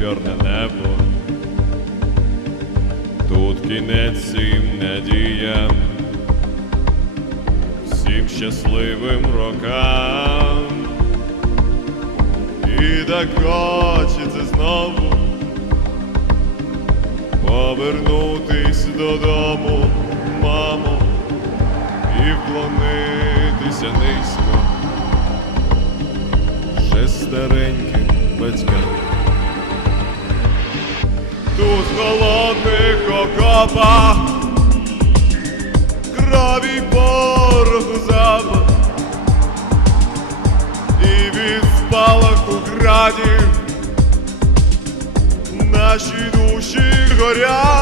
чорне небо, тут кінець цим надіям, всім щасливим рокам, і так хочеться знову повернутись додому, мамо, і вклонитися низько. Ще стареньким батькам. Холодних окопах. Крові пороху запах і від спалаху градів наші душі горять.